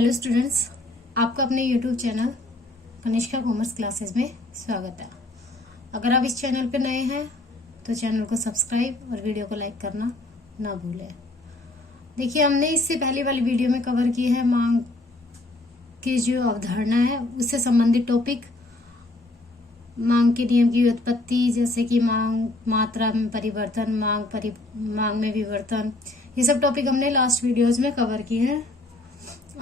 Hello students, आपका अपने YouTube channel Kanishka commerce classes में स्वागत है। अगर आप इस चैनल पर नए हैं तो चैनल को सब्सक्राइब और वीडियो को लाइक करना ना भूलें। देखिए, हमने इससे पहले वाली वीडियो में कवर की है मांग की जो अवधारणा है उससे संबंधित टॉपिक, मांग के नियम की व्युत्पत्ति, जैसे कि मांग, मात्रा में परिवर्तन, मांग में विवर्तन, ये सब टॉपिक हमने लास्ट वीडियोज में कवर किए हैं।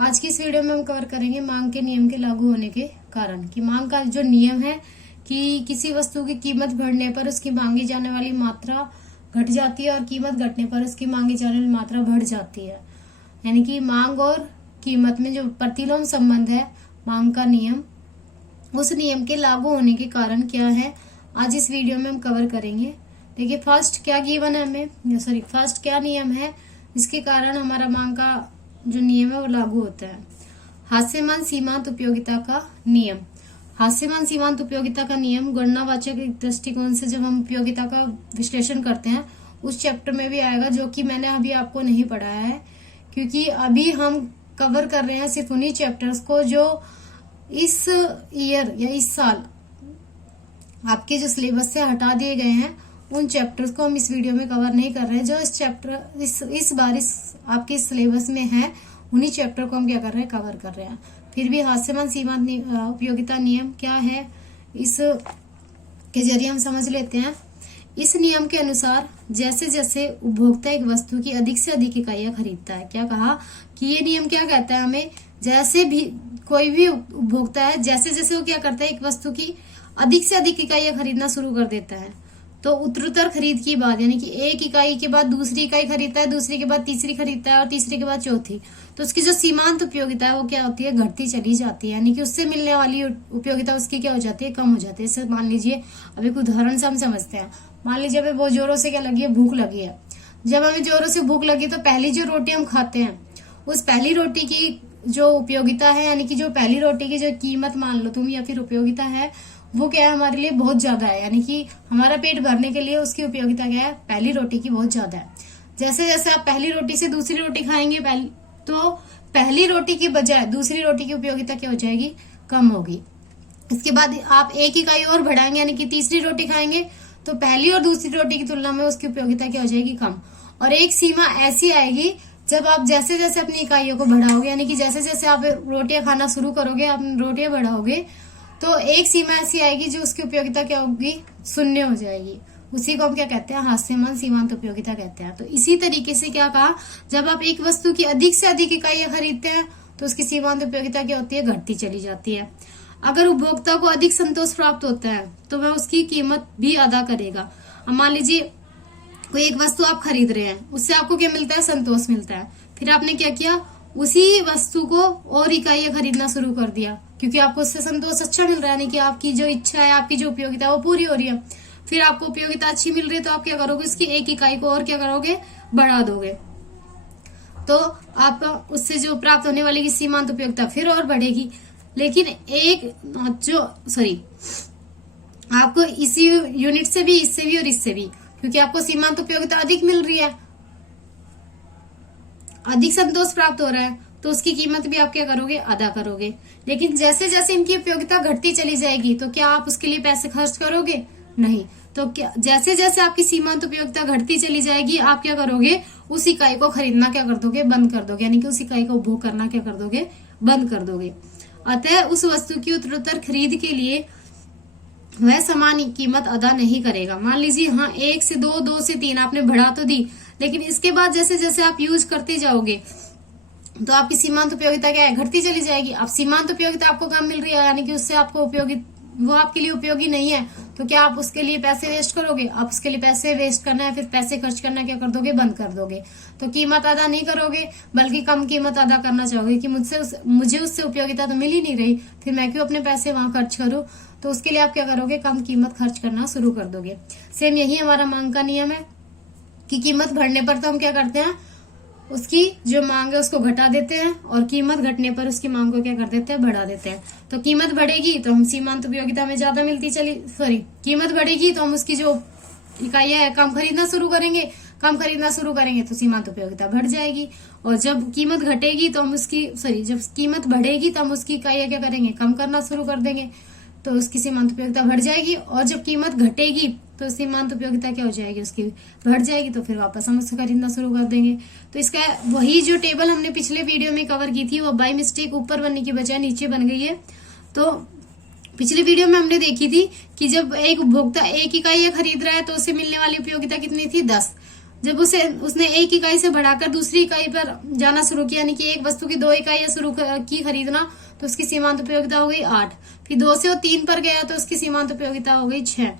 आज की इस वीडियो में हम कवर करेंगे मांग के नियम के लागू होने के कारण, कि मांग का जो नियम है कि किसी वस्तु की कीमत बढ़ने पर उसकी मांगी जाने वाली मात्रा घट जाती है और कीमत घटने पर उसकी मांगी जाने वाली मात्रा बढ़ जाती है। यानी कि मांग और कीमत में जो प्रतिलोम संबंध है, मांग का नियम, उस नियम के लागू होने के कारण क्या है, आज इस वीडियो में हम कवर करेंगे। देखिए, फर्स्ट क्या नियम है जिसके कारण हमारा मांग का जो नियम है वो लागू होता है। हास्यमान सीमांत उपयोगिता का नियम। हास्यमान सीमांत उपयोगिता का नियम गणनावाचक दृष्टिकोण से जब हम उपयोगिता का विश्लेषण करते हैं उस चैप्टर में भी आएगा, जो कि मैंने अभी आपको नहीं पढ़ाया है, क्योंकि अभी हम कवर कर रहे हैं सिर्फ उन्हीं चैप्टर्स को जो इस ईयर या इस साल आपके जो सिलेबस से हटा दिए गए हैं। उन चैप्टर्स को हम इस वीडियो में कवर नहीं कर रहे हैं। जो इस चैप्टर इस बार आपके सिलेबस में है, उन्हीं चैप्टर को हम क्या कर रहे हैं, कवर कर रहे हैं। फिर भी हास्यमान सीमांत उपयोगिता नियम क्या है, इस के जरिए हम समझ लेते हैं। इस नियम के अनुसार जैसे जैसे उपभोक्ता एक वस्तु की अधिक से अधिक इकाइयां खरीदता है, क्या कहा कि ये नियम क्या कहता है हमें, जैसे भी कोई भी उपभोक्ता है, जैसे जैसे वो क्या करता है, एक वस्तु की अधिक से अधिक इकाइयां खरीदना शुरू कर देता है, तो उत्तरोत्तर खरीद की बात, यानी कि एक इकाई के बाद दूसरी इकाई खरीदता है, दूसरी के बाद तीसरी खरीदता है और तीसरी के बाद चौथी, तो उसकी जो सीमांत उपयोगिता है वो क्या होती है, घटती चली जाती है। यानी कि उससे मिलने वाली उपयोगिता उसकी क्या हो जाती है, कम हो जाती है। जैसे मान लीजिए, अब एक उदाहरण से हम समझते हैं। मान लीजिए हमें बहुत जोरों से क्या लगी है, भूख लगी है। जब हमें जोरों से भूख लगी तो पहली जो रोटी हम खाते हैं, उस पहली रोटी की जो उपयोगिता है, यानी कि जो पहली रोटी की जो कीमत मान लो तुम या फिर उपयोगिता है, वो क्या है, हमारे लिए बहुत ज्यादा है। यानी कि हमारा पेट भरने के लिए उसकी उपयोगिता क्या है, पहली रोटी की बहुत ज्यादा है। जैसे जैसे आप पहली रोटी से दूसरी रोटी खाएंगे, तो पहली रोटी की बजाय दूसरी रोटी की उपयोगिता क्या हो जाएगी, कम होगी। इसके बाद आप एक इकाई और बढ़ाएंगे, यानी कि तीसरी रोटी खाएंगे, तो पहली और दूसरी रोटी की तुलना में उसकी उपयोगिता क्या हो जाएगी, कम। और एक सीमा ऐसी आएगी जब आप जैसे जैसे अपनी इकाइयों को बढ़ाओगे, यानी कि जैसे जैसे आप रोटियां खाना शुरू करोगे, आप रोटियां बढ़ाओगे, तो एक सीमा ऐसी आएगी जो उसकी उपयोगिता क्या होगी, शून्य हो जाएगी। उसी को हम क्या कहते हैं, हास्यमान सीमांत उपयोगिता कहते हैं। तो इसी तरीके से क्या कहा, जब आप एक वस्तु की अधिक से अधिक इकाइयां खरीदते हैं तो उसकी सीमांत उपयोगिता क्या होती है, घटती चली जाती है। अगर उपभोक्ता को अधिक संतोष प्राप्त होता है तो वह उसकी कीमत भी अदा करेगा। अब मान लीजिए कोई एक वस्तु आप खरीद रहे हैं, उससे आपको क्या मिलता है, संतोष मिलता है। फिर आपने क्या किया, उसी वस्तु को और इकाइयां खरीदना शुरू कर दिया, क्योंकि आपको उससे संतोष अच्छा मिल रहा है, यानी कि आपकी जो इच्छा है, आपकी जो उपयोगिता है वो पूरी हो रही है। फिर आपको उपयोगिता अच्छी मिल रही है तो आप क्या करोगे, उसकी एक इकाई को और क्या करोगे, बढ़ा दोगे, तो आप उससे जो प्राप्त होने वाली की सीमांत उपयोगिता फिर और बढ़ेगी। लेकिन आपको इसी यूनिट से भी, इससे भी और इससे भी, क्योंकि आपको सीमांत उपयोगिता अधिक मिल रही है, अधिक संतोष प्राप्त हो रहा है, तो उसकी कीमत भी आप क्या करोगे, अदा करोगे। लेकिन जैसे जैसे इनकी उपयोगिता घटती चली जाएगी तो क्या आप उसके लिए पैसे खर्च करोगे, नहीं। तो क्या, जैसे जैसे आपकी सीमांत उपयोगिता घटती चली जाएगी, आप क्या करोगे, उस इकाई को खरीदना क्या कर दोगे, बंद कर दोगे, यानी कि उस इकाई का उपभोग करना क्या कर दोगे, बंद कर दोगे। अतः उस वस्तु की उत्तरोत्तर खरीद के लिए वह समान कीमत अदा नहीं करेगा। मान लीजिए, हाँ, 1 से 2, 2 से 3 आपने बढ़ा तो दी, लेकिन इसके बाद जैसे जैसे आप यूज करते जाओगे तो आपकी सीमांत उपयोगिता क्या है, घटती चली जाएगी। अब सीमांत उपयोगिता आपको कम मिल रही है, यानी कि उससे आपको वो आपके लिए उपयोगी नहीं है, तो क्या आप उसके लिए पैसे वेस्ट करोगे, आप उसके लिए पैसे वेस्ट करना है, फिर पैसे खर्च करना क्या कर दोगे, बंद कर दोगे। तो कीमत अदा नहीं करोगे, बल्कि कम कीमत अदा करना चाहोगे कि मुझे उससे उपयोगिता तो मिल ही नहीं रही, फिर मैं क्यों अपने पैसे वहां खर्च करूं। तो उसके लिए आप क्या करोगे, कम कीमत खर्च करना शुरू कर दोगे। सेम यही हमारा मांग का नियम है कि कीमत बढ़ने पर तो हम क्या करते हैं, उसकी जो मांग है उसको घटा देते हैं, और कीमत घटने पर उसकी मांग को क्या कर देते हैं, बढ़ा देते हैं। तो कीमत बढ़ेगी तो हम सीमांत उपयोगिता में ज्यादा कीमत बढ़ेगी तो हम उसकी जो इकाइयां है कम खरीदना शुरू करेंगे, कम खरीदना शुरू करेंगे तो सीमांत उपयोगिता बढ़ जाएगी, और जब कीमत घटेगी तो हम जब कीमत बढ़ेगी तो हम उसकी इकाइयां क्या करेंगे, कम करना शुरू कर देंगे, तो उसकी सीमांत उपयोगिता बढ़ जाएगी। और जब कीमत घटेगी तो सीमांत उपयोगिता क्या हो जाएगी, उसकी बढ़ जाएगी, तो फिर वापस हम उससे खरीदना शुरू कर देंगे। तो इसका वही जो टेबल हमने पिछले वीडियो में कवर की थी वो बाय मिस्टेक ऊपर बनने की बजाय नीचे बन गई है। तो पिछली वीडियो में हमने देखी थी कि जब एक उपभोक्ता 1 इकाई खरीद रहा है तो उसे मिलने वाली उपयोगिता कितनी थी, 10। जब उसने 1 इकाई से बढ़ाकर दूसरी इकाई पर जाना शुरू किया, यानी कि एक वस्तु की 2 इकाइयां शुरू की खरीदना, तो उसकी सीमांत उपयोगिता हो गई 8। फिर 2 से वो 3 पर गया तो उसकी सीमांत उपयोगिता हो गई 6,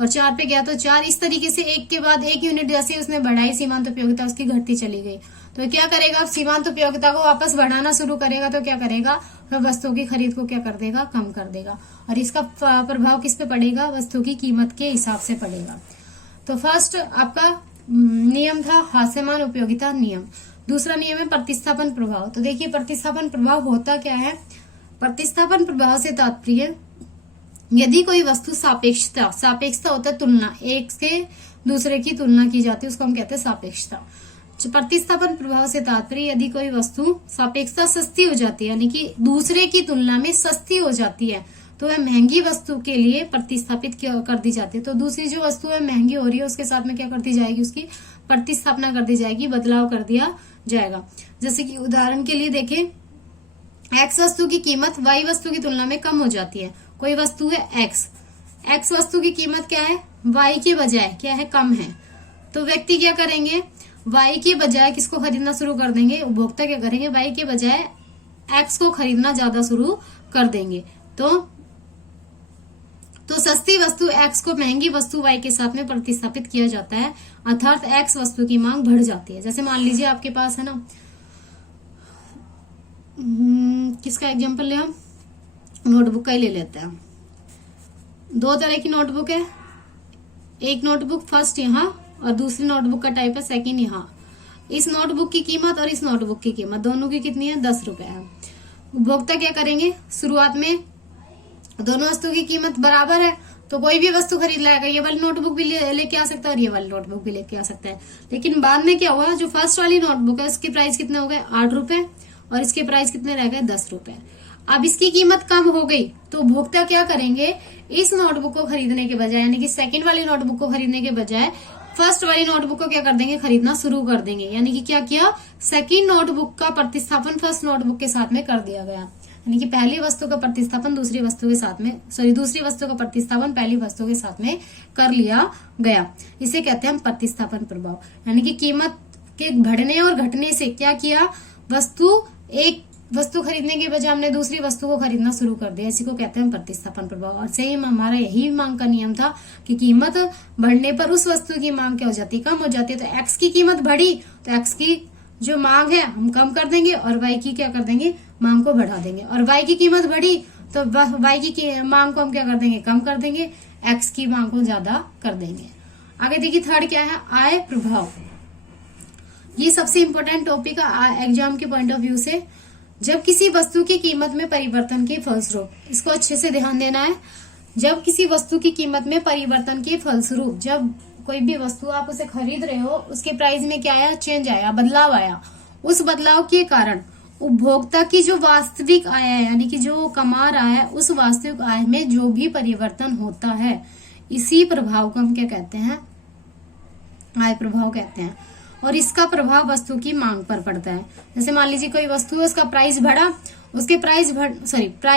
और 4 पे गया तो 4। इस तरीके से एक के बाद एक यूनिट जैसे उसने बढ़ाई, सीमांत उपयोगिता उसकी घटती चली गई। तो क्या करेगा, अब सीमांत उपयोगिता को वापस बढ़ाना शुरू करेगा तो क्या करेगा, वस्तुओं की खरीद को क्या कर देगा, कम कर देगा। और इसका प्रभाव किस पे पड़ेगा, वस्तु की कीमत के हिसाब से पड़ेगा। तो फर्स्ट आपका नियम था हास्यमान उपयोगिता नियम। दूसरा नियम है प्रतिस्थापन प्रभाव। तो देखिए प्रतिस्थापन प्रभाव होता क्या है। प्रतिस्थापन प्रभाव से तात्पर्य यदि कोई वस्तु सापेक्षता होता है, तुलना, एक से दूसरे की तुलना की जाती है, उसको हम कहते हैं सापेक्षता। प्रतिस्थापन प्रभाव से तात्पर्य यदि कोई वस्तु सापेक्षता सस्ती हो जाती है, यानी कि दूसरे की तुलना में सस्ती हो जाती है, तो वह महंगी वस्तु के लिए प्रतिस्थापित कर दी जाती है। तो दूसरी जो वस्तु है महंगी हो रही है उसके साथ में क्या कर दी जाएगी, उसकी प्रतिस्थापना कर दी जाएगी, बदलाव कर दिया जाएगा। जैसे कि उदाहरण के लिए देखें, एक्स वस्तु की कीमत वाई वस्तु की तुलना में कम हो जाती है। कोई वस्तु है एक्स वस्तु की कीमत क्या है, वाई के बजाय क्या है, कम है। तो व्यक्ति क्या करेंगे, वाई के बजाय किसको खरीदना शुरू कर देंगे, उपभोक्ता क्या करेंगे, वाई के बजाय एक्स को खरीदना ज्यादा शुरू कर देंगे। तो सस्ती वस्तु एक्स को महंगी वस्तु वाई के साथ में प्रतिस्थापित किया जाता है, अर्थात एक्स वस्तु की मांग बढ़ जाती है। जैसे मान लीजिए आपके पास है ना, किसका एग्जांपल ले, हम नोटबुक का ही ले लेते हैं। 2 तरह की नोटबुक है, एक नोटबुक फर्स्ट यहाँ और दूसरी नोटबुक का टाइप है सेकंड यहाँ। इस नोटबुक की कीमत और इस नोटबुक की कीमत दोनों की कितनी है, 10 रुपए है। उपभोक्ता क्या करेंगे, शुरुआत में दोनों वस्तु की कीमत बराबर है तो कोई भी वस्तु खरीद लाएगा, ये वाली नोटबुक भी लेके आ सकता है और ये वाली नोटबुक भी लेके आ सकता है। लेकिन बाद में क्या हुआ, जो फर्स्ट वाली नोटबुक है उसके प्राइस कितने हो गए, 8 रुपए, और इसके प्राइस कितने रह गए, 10 रुपए। अब इसकी कीमत कम हो गई तो उपभोक्ता क्या करेंगे, इस नोटबुक को खरीदने के बजाय, यानी कि सेकंड वाली नोटबुक को खरीदने के बजाय फर्स्ट वाली नोटबुक को क्या कर देंगे, खरीदना शुरू कर देंगे। यानी कि क्या किया, सेकंड नोटबुक का प्रतिस्थापन फर्स्ट नोटबुक के साथ में कर दिया गया। यानी कि पहली वस्तु का प्रतिस्थापन दूसरी वस्तु के साथ में, दूसरी वस्तु का प्रतिस्थापन पहली वस्तु के साथ में कर लिया गया। इसे कहते हैं हम प्रतिस्थापन प्रभाव। यानी कि कीमत के बढ़ने और घटने से क्या किया, एक वस्तु खरीदने के बजाय हमने दूसरी वस्तु को खरीदना शुरू कर दिया, इसी को कहते हैं प्रतिस्थापन प्रभाव। और सेम हमारा यही मांग का नियम था कि कीमत बढ़ने पर उस वस्तु की मांग क्या हो जाती है, कम हो जाती है। तो एक्स की कीमत बढ़ी तो एक्स की जो मांग है हम कम कर देंगे और वाई की क्या कर देंगे, मांग को बढ़ा देंगे। और वाई की कीमत बढ़ी तो वाई की मांग को हम क्या कर देंगे, कम कर देंगे, एक्स की मांग को ज्यादा कर देंगे। आगे देखिए थर्ड क्या है, आय प्रभाव। ये सबसे इंपॉर्टेंट टॉपिक है एग्जाम के पॉइंट ऑफ व्यू से। जब किसी वस्तु की कीमत में परिवर्तन के फलस्वरूप, इसको अच्छे से ध्यान देना है, जब किसी वस्तु की कीमत में परिवर्तन के फलस्वरूप, जब कोई भी वस्तु आप उसे खरीद रहे हो उसके प्राइस में क्या आया, चेंज आया, बदलाव आया, उस बदलाव के कारण उपभोक्ता की जो वास्तविक आय है, यानी कि जो कमा रहा है, उस वास्तविक आय में जो भी परिवर्तन होता है, इसी प्रभाव को हम क्या कहते हैं, आय प्रभाव कहते हैं। और इसका प्रभाव वस्तु की मांग पर पड़ता है। जैसे मान लीजिए कोई वस्तु है, उसका प्राइस बढ़ा, उसके प्राइस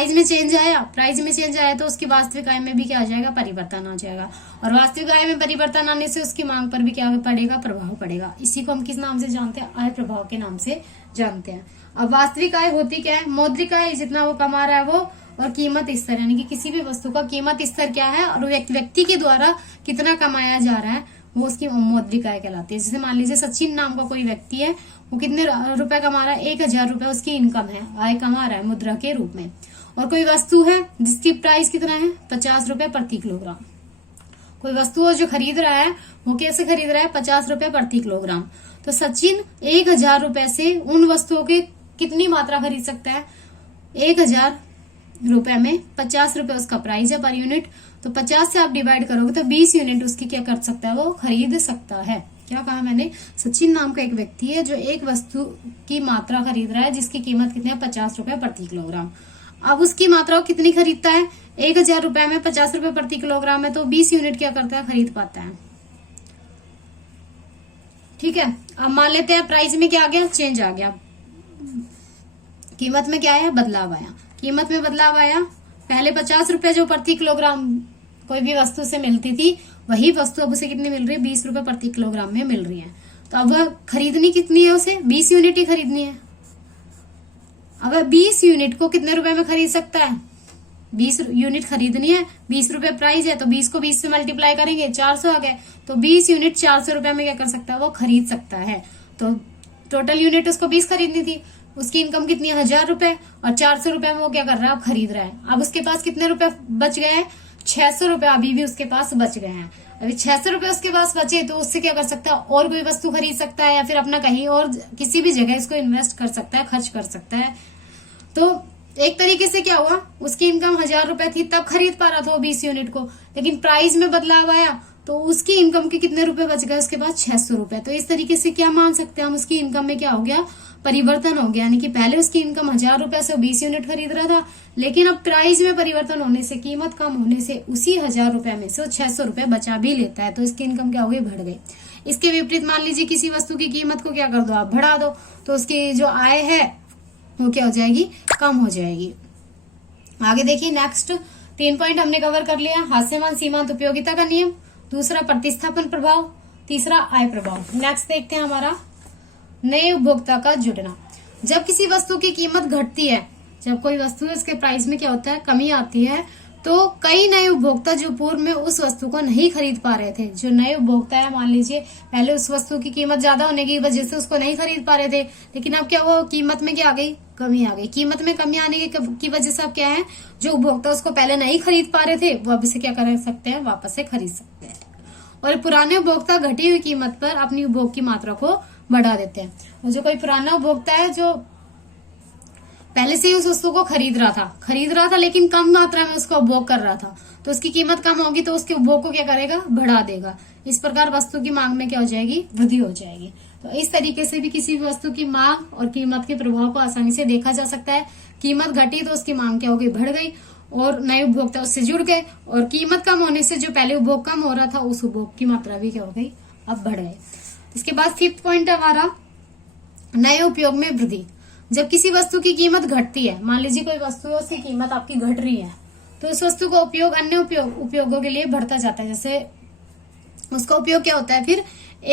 में चेंज आया तो उसकी वास्तविक आय में भी क्या आ जाएगा, परिवर्तन आ जाएगा। और वास्तविक आय में परिवर्तन आने से उसकी मांग पर भी क्या पड़ेगा, प्रभाव पड़ेगा। इसी को हम किस नाम से जानते हैं, आय प्रभाव के नाम से जानते हैं। अब वास्तविक आय होती क्या है, मौद्रिक आय, जितना वो कमा रहा है वो, और कीमत स्तर, यानी कि किसी भी वस्तु का कीमत स्तर क्या है और व्यक्ति के द्वारा कितना कमाया जा रहा है, वो उसकी मौद्रिक आय कहलाती है। जैसे मान लीजिए सचिन नाम का कोई व्यक्ति है, वो कितने रुपए कमा रहा है, 1000 रुपए उसकी इनकम है, आय कमा रहा है मुद्रा के रूप में। और कोई वस्तु है जिसकी प्राइस कितना है, 50 रुपए प्रति किलोग्राम। कोई वस्तु जो खरीद रहा है वो कैसे खरीद रहा है, 50 रुपए प्रति किलोग्राम। तो सचिन 1000 रुपए से उन वस्तुओं की कितनी मात्रा खरीद सकता है, 1000 रुपए में 50 रुपए उसका प्राइस है पर यूनिट, तो 50 से आप डिवाइड करोगे तो 20 यूनिट उसकी क्या कर सकता है, वो खरीद सकता है। क्या कहा मैंने? सचिन नाम का एक व्यक्ति है जो एक वस्तु की मात्रा खरीद रहा है जिसकी कीमत कितनी है? 50 रुपए प्रति किलोग्राम। अब उसकी मात्रा को कितनी खरीदता है? 1000 रुपए में 50 रुपए प्रति किलोग्राम है, तो 20 यूनिट क्या करता है? खरीद पाता है। ठीक है, अब मान लेते हैं प्राइस में क्या आ गया? चेंज आ गया। कीमत में क्या आया? बदलाव आया। कीमत में बदलाव आया। पहले 50 रुपए जो प्रति किलोग्राम कोई भी वस्तु से मिलती थी, वही वस्तु अब उसे कितनी मिल रही है? 20 रुपए प्रति किलोग्राम में मिल रही है। तो अब खरीदनी कितनी है? उसे 20 यूनिट ही खरीदनी है। अब 20 यूनिट को कितने रुपए में खरीद सकता है? 20 यूनिट खरीदनी है, 20 रुपए प्राइस है, तो 20 को 20 से मल्टीप्लाई करेंगे, 400 आ गए। तो 20 यूनिट 400 रुपए में क्या कर सकता है? वो खरीद सकता है। तो टोटल यूनिट उसको 20 खरीदनी थी, उसकी इनकम कितनी है? 1000 रुपए, और 400 रुपए में वो क्या कर रहा है? अब खरीद रहा है। अब उसके पास कितने रुपए बच गए हैं? 600 रुपए अभी भी उसके पास बच गए हैं। अभी 600 रुपए उसके पास बचे, तो उससे क्या कर सकता है? और कोई वस्तु खरीद सकता है, या फिर अपना कहीं और किसी भी जगह इसको इन्वेस्ट कर सकता है, खर्च कर सकता है। तो एक तरीके से क्या हुआ? उसकी इनकम 1000 रुपए थी, तब खरीद पा रहा था वो 20 यूनिट को, लेकिन प्राइस में बदलाव आया तो उसकी इनकम के कितने रुपए बच गए? उसके पास 600 रुपए। तो इस तरीके से क्या मान सकते हैं हम? उसकी इनकम में क्या हो गया? परिवर्तन हो गया। यानी कि पहले उसकी इनकम 1000 रुपए से 20 यूनिट खरीद रहा था, लेकिन अब प्राइस में परिवर्तन होने से, कीमत कम होने से उसी 1000 रुपए में से 600 रुपए बचा भी लेता है। तो इसकी इनकम क्या हो गई? बढ़ गई। इसके विपरीत मान लीजिए किसी वस्तु की कीमत को क्या कर दो आप? बढ़ा दो, तो उसकी जो आय है वो क्या हो जाएगी? कम हो जाएगी। आगे देखिए, नेक्स्ट 3 पॉइंट हमने कवर कर लिया। हास्यमान सीमांत उपयोगिता का नियम, दूसरा प्रतिस्थापन प्रभाव, तीसरा आय प्रभाव। नेक्स्ट देखते हैं हमारा नए उपभोक्ता का जुड़ना। जब किसी वस्तु की कीमत घटती है, जब कोई वस्तु है उसके प्राइस में क्या होता है? कमी आती है, तो कई नए उपभोक्ता जो पूर्व में उस वस्तु को नहीं खरीद पा रहे थे, जो नए उपभोक्ता है, मान लीजिए पहले उस वस्तु की कीमत ज्यादा होने की वजह से उसको नहीं खरीद पा रहे थे, लेकिन अब क्या हुआ? कीमत में क्या आ गई? कमी आ गई। कीमत में कमी आने की वजह से अब क्या है? जो उपभोक्ता उसको पहले नहीं खरीद पा रहे थे, वो अब इसे क्या कर सकते हैं? वापस से खरीद सकते हैं। और पुराने उपभोक्ता घटी हुई कीमत पर अपनी उपभोग की मात्रा को बढ़ा देते हैं। और जो कोई पुराना उपभोक्ता है जो पहले से ही उस वस्तु को खरीद रहा था लेकिन कम मात्रा में उसको उपभोग कर रहा था, तो उसकी कीमत कम होगी तो उसके उपभोग को क्या करेगा? बढ़ा देगा। इस प्रकार वस्तु की मांग में क्या हो जाएगी? वृद्धि हो जाएगी। तो इस तरीके से भी किसी भी वस्तु की मांग और कीमत के प्रभाव को आसानी से देखा जा सकता है। कीमत घटी तो उसकी मांग क्या हो गई? बढ़ गई, और नए उपभोक्ता उससे जुड़ गए, और कीमत कम होने से जो पहले उपभोग कम हो रहा था उस उपभोग की मात्रा भी क्या हो गई? अब बढ़ गई। इसके बाद 5th पॉइंट हमारा नए उपयोग में वृद्धि। जब किसी वस्तु की कीमत घटती है, मान लीजिए कोई वस्तु है उसकी कीमत आपकी घट रही है, तो उस वस्तु का उपयोग अन्य उपयोगों के लिए बढ़ता जाता है। जैसे उसका उपयोग क्या होता है? फिर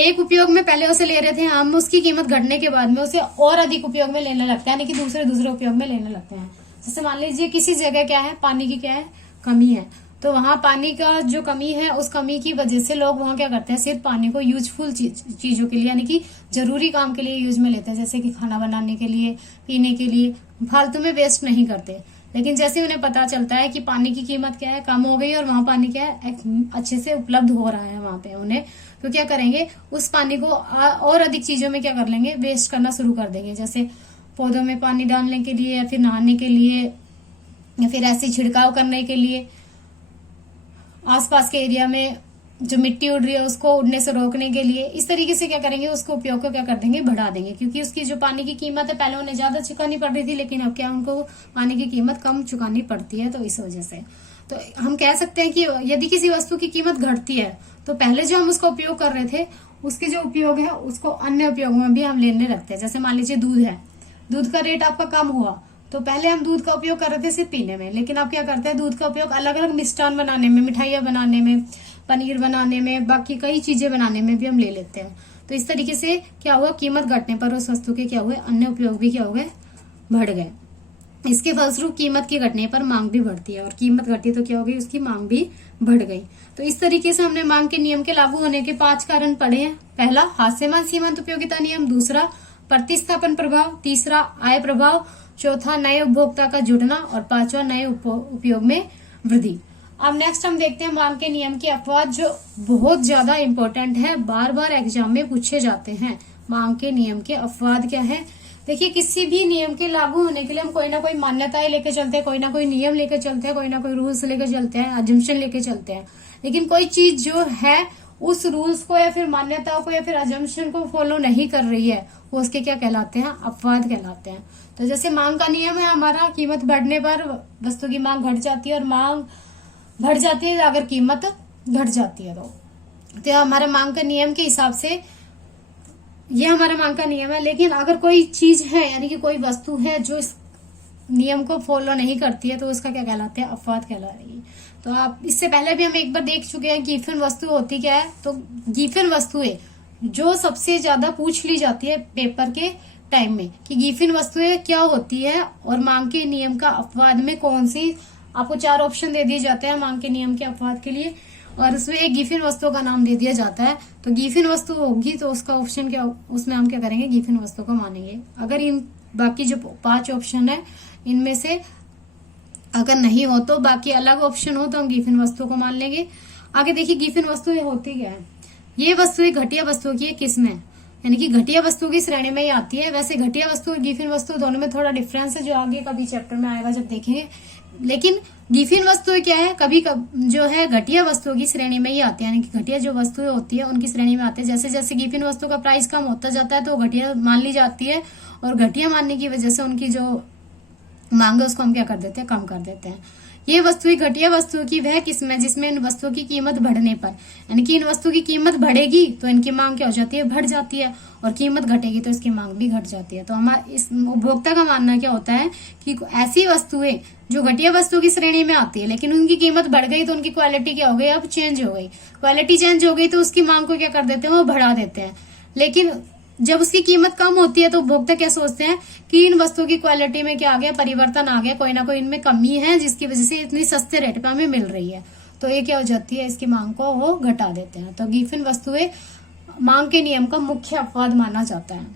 एक उपयोग में पहले उसे ले रहे थे हम, उसकी कीमत घटने के बाद में उसे और अधिक उपयोग में लेने लगते हैं, यानी कि दूसरे उपयोग में लेने लगते हैं। जैसे मान लीजिए किसी जगह क्या है? पानी की क्या है? कमी है, तो वहां पानी का जो कमी है, उस कमी की वजह से लोग वहां क्या करते हैं? सिर्फ पानी को यूजफुल चीजों के लिए, यानी कि जरूरी काम के लिए यूज में लेते हैं, जैसे कि खाना बनाने के लिए, पीने के लिए, फालतू में वेस्ट नहीं करते। लेकिन जैसे उन्हें पता चलता है कि पानी की कीमत क्या है? कम हो गई, और वहां पानी क्या है? अच्छे से उपलब्ध हो रहा है वहां पे उन्हें, तो क्या करेंगे? उस पानी को और अधिक चीजों में क्या कर लेंगे? वेस्ट करना शुरू कर देंगे। जैसे पौधों में पानी डालने के लिए, या फिर नहाने के लिए, या फिर ऐसे छिड़काव करने के लिए, आसपास के एरिया में जो मिट्टी उड़ रही है उसको उड़ने से रोकने के लिए। इस तरीके से क्या करेंगे? उसको उपयोग को क्या कर देंगे? बढ़ा देंगे, क्योंकि उसकी जो पानी की कीमत है पहले उन्हें ज्यादा चुकानी पड़ रही थी, लेकिन अब क्या उनको पानी की कीमत कम चुकानी पड़ती है। तो इस वजह से तो हम कह सकते हैं कि यदि किसी वस्तु की कीमत घटती है, तो पहले जो हम उसका उपयोग कर रहे थे उसके जो उपयोग है उसको अन्य उपयोग में भी हम लेने लगते हैं। जैसे मान लीजिए दूध है, दूध का रेट आपका कम हुआ, तो पहले हम दूध का उपयोग कर रहे थे सिर्फ पीने में, लेकिन अब क्या करते हैं? दूध का उपयोग अलग अलग मिष्ठान बनाने में, मिठाइयाँ बनाने में, पनीर बनाने में, बाकी कई चीजें बनाने में भी हम ले लेते हैं। तो इस तरीके से क्या हुआ? कीमत घटने पर उस वस्तु के क्या हुए? अन्य उपयोग भी क्या हो गए? बढ़ गए। इसके फलस्वरूप कीमत के घटने पर मांग भी बढ़ती है, और कीमत घटी तो क्या हो गई? उसकी मांग भी बढ़ गई। तो इस तरीके से हमने मांग के नियम के लागू होने के 5 कारण पढ़े हैं। पहला, हास्यमान सीमांत उपयोगिता नियम, दूसरा प्रतिस्थापन प्रभाव, तीसरा आय प्रभाव, चौथा नए उपभोक्ता का जुड़ना, और 5वां नए उपयोग में वृद्धि। अब नेक्स्ट हम देखते हैं मांग के नियम के अपवाद, जो बहुत ज्यादा इंपॉर्टेंट है, बार बार एग्जाम में पूछे जाते हैं। मांग के नियम के अपवाद क्या है? देखिए, किसी भी नियम के लागू होने के लिए हम कोई ना कोई मान्यताएं लेके चलते हैं, कोई ना कोई नियम लेके चलते हैं, कोई ना कोई रूल्स लेके चलते हैं, अजम्पशन लेके चलते हैं। लेकिन कोई चीज जो है उस रूल्स को या फिर मान्यताओं को या फिर अजम्पशन को फॉलो नहीं कर रही है, वो उसके क्या कहलाते हैं, अपवाद कहलाते हैं। तो जैसे मांग का नियम है हमारा, कीमत बढ़ने पर वस्तु की मांग घट जाती है और मांग बढ़ जाती है अगर कीमत घट जाती है। तो हमारे मांग का नियम के हिसाब से ये हमारा मांग का नियम है। लेकिन अगर कोई चीज है यानी कि कोई वस्तु है जो इस नियम को फॉलो नहीं करती है, तो उसका क्या कहलाते हैं, अपवाद कहला रही है। तो आप इससे पहले भी हम एक बार देख चुके हैं गिवन वस्तु होती क्या है। तो गिवन वस्तुएं जो सबसे ज्यादा पूछ ली जाती है पेपर के टाइम में कि गिवन वस्तुएं क्या होती है और मांग के नियम का अपवाद में कौन सी, आपको 4 ऑप्शन दे दिए जाते हैं मांग के नियम के अपवाद के लिए, और उसमें एक गिवन वस्तु का नाम दे दिया जाता है। तो गिवन वस्तु होगी तो उसका ऑप्शन क्या, उसमें हम क्या करेंगे, गिवन वस्तु को मानेंगे। अगर इन बाकी जो 5 ऑप्शन है इनमें से अगर नहीं हो तो बाकी अलग ऑप्शन हो तो हम गिवन वस्तु को मान लेंगे। आगे देखिए गिवन वस्तु होती क्या है। ये वस्तुएं घटिया वस्तुओं की किस्म है, यानी कि घटिया वस्तुओं की श्रेणी में ही आती है। वैसे घटिया वस्तु और गिवन वस्तु दोनों में थोड़ा डिफरेंस है जो आगे कभी चैप्टर में आएगा जब देखेंगे। लेकिन गिवन वस्तुएं क्या है, कभी जो है घटिया वस्तुओं की श्रेणी में ही आती है, यानी कि घटिया जो वस्तुएं होती है उनकी श्रेणी में आते हैं। जैसे जैसे गिवन वस्तु का प्राइस कम होता जाता है तो घटिया मान ली जाती है, और घटिया मानने की वजह से उनकी जो मांग है उसको हम क्या कर देते हैं, कम कर देते हैं। ये वस्तुएं घटिया वस्तुओं की वह किस्म है जिसमें इन वस्तुओं की कीमत बढ़ने पर, यानी कि इन वस्तुओं की कीमत बढ़ेगी तो इनकी मांग क्या हो जाती है, बढ़ जाती है, और कीमत घटेगी तो इसकी मांग भी घट जाती है। तो हमारा इस उपभोक्ता का मानना क्या होता है कि ऐसी वस्तुएं जो घटिया वस्तुओं की श्रेणी में आती है लेकिन उनकी कीमत बढ़ गई तो उनकी क्वालिटी क्या हो गई, अब चेंज हो गई। क्वालिटी चेंज हो गई तो उसकी मांग को क्या कर देते हैं, वो बढ़ा देते हैं। लेकिन जब उसकी कीमत कम होती है तो उपभोक्ता क्या सोचते हैं कि इन वस्तुओं की क्वालिटी में क्या आ गया, परिवर्तन आ गया, कोई ना कोई इनमें कमी है जिसकी वजह से इतनी सस्ते रेट पे हमें मिल रही है। तो ये क्या हो जाती है, इसकी मांग को वो घटा देते हैं। तो गिवन वस्तुएं मांग के नियम का मुख्य अपवाद माना जाता है।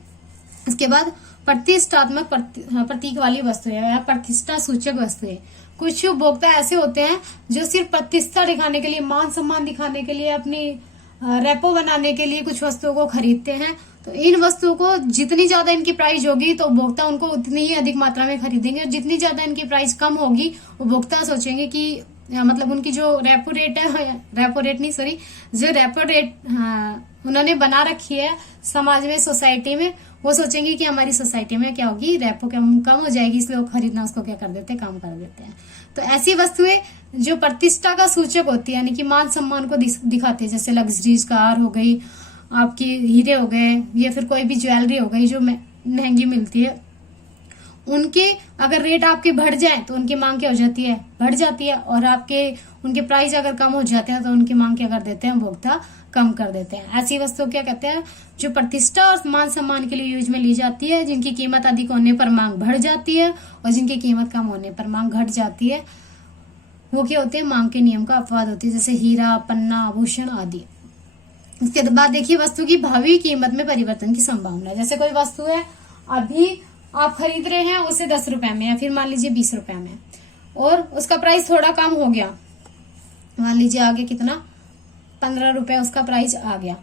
इसके बाद प्रतिष्ठात्मक प्रतीक वाली वस्तुएं या प्रतिष्ठा सूचक वस्तुएं। कुछ उपभोक्ता ऐसे होते हैं जो सिर्फ प्रतिष्ठा दिखाने के लिए, मान सम्मान दिखाने के लिए, अपनी रेपो बनाने के लिए कुछ वस्तुओं को खरीदते हैं। तो इन वस्तुओं को जितनी ज्यादा इनकी प्राइस होगी तो उपभोक्ता उनको उतनी ही अधिक मात्रा में खरीदेंगे, और जितनी ज्यादा इनकी प्राइस कम होगी उपभोक्ता सोचेंगे कि मतलब उनकी जो रेपो रेट है, रेपो रेट नहीं सॉरी, जो रेपो रेट उन्होंने बना रखी है समाज में, सोसाइटी में, वो सोचेंगे कि हमारी सोसाइटी में क्या होगी, रेपो कम हो जाएगी, इसलिए वो खरीदना उसको क्या कर देते हैं, कम कर देते हैं। तो ऐसी वस्तुएं जो प्रतिष्ठा का सूचक होती है, यानी कि मान सम्मान को दिखाते हैं, जैसे लग्जरीज कार हो गई, आपकी हीरे हो गए, या फिर कोई भी ज्वेलरी हो गई जो महंगी मिलती है, उनके अगर रेट आपके बढ़ जाए तो उनकी मांग क्या हो जाती है, बढ़ जाती है, और उनके प्राइस अगर कम हो जाते हैं तो उनकी मांग क्या कर देते हैं, उपभोक्ता कम कर देते हैं। ऐसी वस्तु क्या कहते हैं, जो प्रतिष्ठा और मान सम्मान के लिए यूज में ली जाती है, जिनकी कीमत अधिक होने पर मांग बढ़ जाती है और जिनकी कीमत कम होने पर मांग घट जाती है, वो क्या होते हैं, मांग के नियम का अपवाद होती है, जैसे हीरा, पन्ना, आभूषण आदि। उसके बाद देखिए वस्तु की भावी कीमत में परिवर्तन की संभावना। जैसे कोई वस्तु है अभी आप खरीद रहे हैं उसे 10 रुपए में, या फिर मान लीजिए 20 रुपए में, और उसका प्राइस थोड़ा कम हो गया, मान लीजिए आगे कितना, 15 रुपए उसका प्राइस आ गया।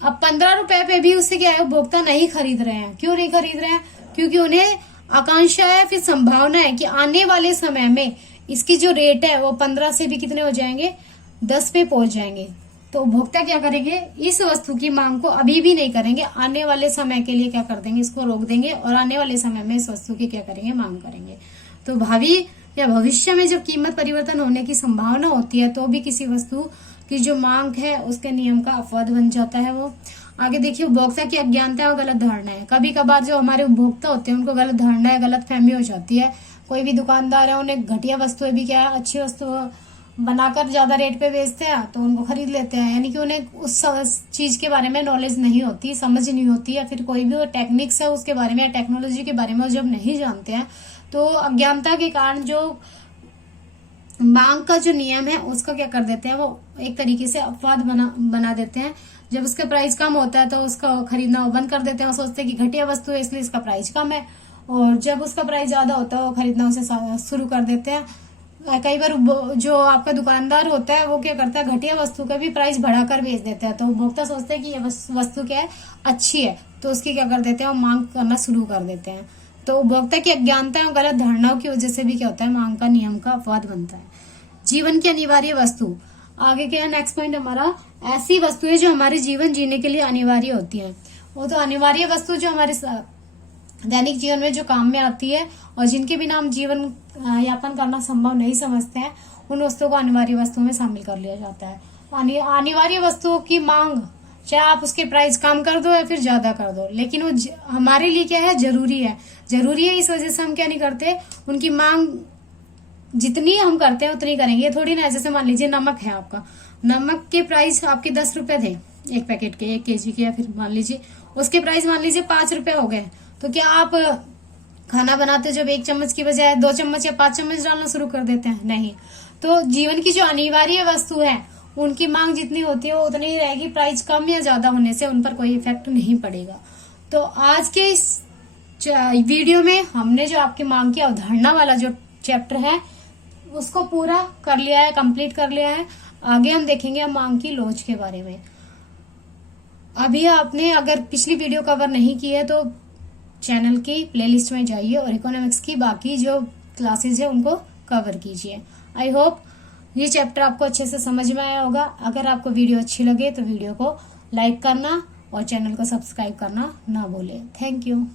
अब 15 रुपए पे भी उससे क्या है, उपभोक्ता नहीं खरीद रहे हैं। क्यों नहीं खरीद रहे हैं, क्योंकि उन्हें आकांक्षा है, फिर संभावना है कि आने वाले समय में इसकी जो रेट है वो 15 से भी कितने हो जाएंगे, 10 पे पहुंच जाएंगे। तो उपभोक्ता क्या करेंगे, इस वस्तु की मांग को अभी भी नहीं करेंगे, आने वाले समय के लिए क्या कर देंगे, इसको रोक देंगे, और आने वाले समय में इस वस्तु की क्या करेंगे, मांग करेंगे। तो भावी या भविष्य में जब कीमत परिवर्तन होने की संभावना होती है तो भी किसी वस्तु की जो मांग है उसके नियम का अपवाद बन जाता है वो। आगे देखिए उपभोक्ता की अज्ञानता और गलत धारणा है। कभी कभार जो हमारे उपभोक्ता होते हैं उनको गलत धारणा है, गलत फहमी हो जाती है। कोई भी दुकानदार है उन्हें घटिया वस्तुएं भी क्या है, अच्छी वस्तु बनाकर ज्यादा रेट पे बेचते हैं तो उनको खरीद लेते हैं, यानी कि उन्हें उस चीज के बारे में नॉलेज नहीं होती, समझ नहीं होती, या फिर कोई भी वो टेक्निक्स है उसके बारे में या टेक्नोलॉजी के बारे में जब नहीं जानते हैं तो अज्ञानता के कारण जो मांग का जो नियम है उसका क्या कर देते हैं, वो एक तरीके से अपवाद बना देते हैं। जब उसका प्राइस कम होता है तो उसका खरीदना वो बंद कर देते हैं, सोचते हैं कि घटिया वस्तु है इसलिए इसका प्राइस कम है, और जब उसका प्राइस ज्यादा होता है वो खरीदना उसे शुरू कर देते हैं। कई बार जो आपका दुकानदार होता है वो क्या करता है, घटिया वस्तु का भी प्राइस बढ़ाकर बेच देता है। तो उपभोक्ता सोचते हैं कि ये वस्तु क्या है, अच्छी है, तो उसकी क्या कर देते हैं, मांग करना शुरू कर देते हैं। तो उपभोक्ता की अज्ञानता और गलत धारणाओं की वजह से भी क्या होता है, मांग का नियम का अपवाद बनता है। जीवन की अनिवार्य वस्तु। आगे क्या है नेक्स्ट पॉइंट हमारा, ऐसी वस्तुएं जो हमारे जीवन जीने के लिए अनिवार्य होती हैं। वो तो अनिवार्य वस्तु जो हमारे दैनिक जीवन में जो काम में आती है और जिनके बिना हम जीवन यापन करना संभव नहीं समझते हैं, उन वस्तुओं को अनिवार्य वस्तुओं में शामिल कर लिया जाता है। अनिवार्य वस्तुओं की मांग, चाहे आप उसके प्राइस कम कर दो या फिर ज्यादा कर दो, लेकिन वो हमारे लिए क्या है, जरूरी है। जरूरी है इस वजह से हम क्या नहीं करते, उनकी मांग जितनी हम करते हैं उतनी करेंगे। ये थोड़ी ना, जैसे मान लीजिए नमक है आपका, नमक के प्राइस आपके 10 रुपए थे एक पैकेट के, 1 केजी के, या फिर मान लीजिए उसके प्राइस मान लीजिए 5 रुपए हो गए, तो क्या आप खाना बनाते जब 1 चम्मच की बजाय 2 चम्मच या 5 चम्मच डालना शुरू कर देते हैं? नहीं। तो जीवन की जो अनिवार्य वस्तु है उनकी मांग जितनी होती है वो उतनी ही रहेगी, प्राइस कम या ज्यादा होने से उन पर कोई इफेक्ट नहीं पड़ेगा। तो आज के इस वीडियो में हमने जो आपकी मांग की अवधारणा वाला जो चैप्टर है उसको पूरा कर लिया है, कंप्लीट कर लिया है। आगे हम देखेंगे मांग की लोच के बारे में। अभी आपने अगर पिछली वीडियो कवर नहीं की है तो चैनल की प्लेलिस्ट में जाइए और इकोनॉमिक्स की बाकी जो क्लासेस है उनको कवर कीजिए। आई होप ये चैप्टर आपको अच्छे से समझ में आया होगा। अगर आपको वीडियो अच्छी लगे तो वीडियो को लाइक करना और चैनल को सब्सक्राइब करना ना भूलें। Thank you.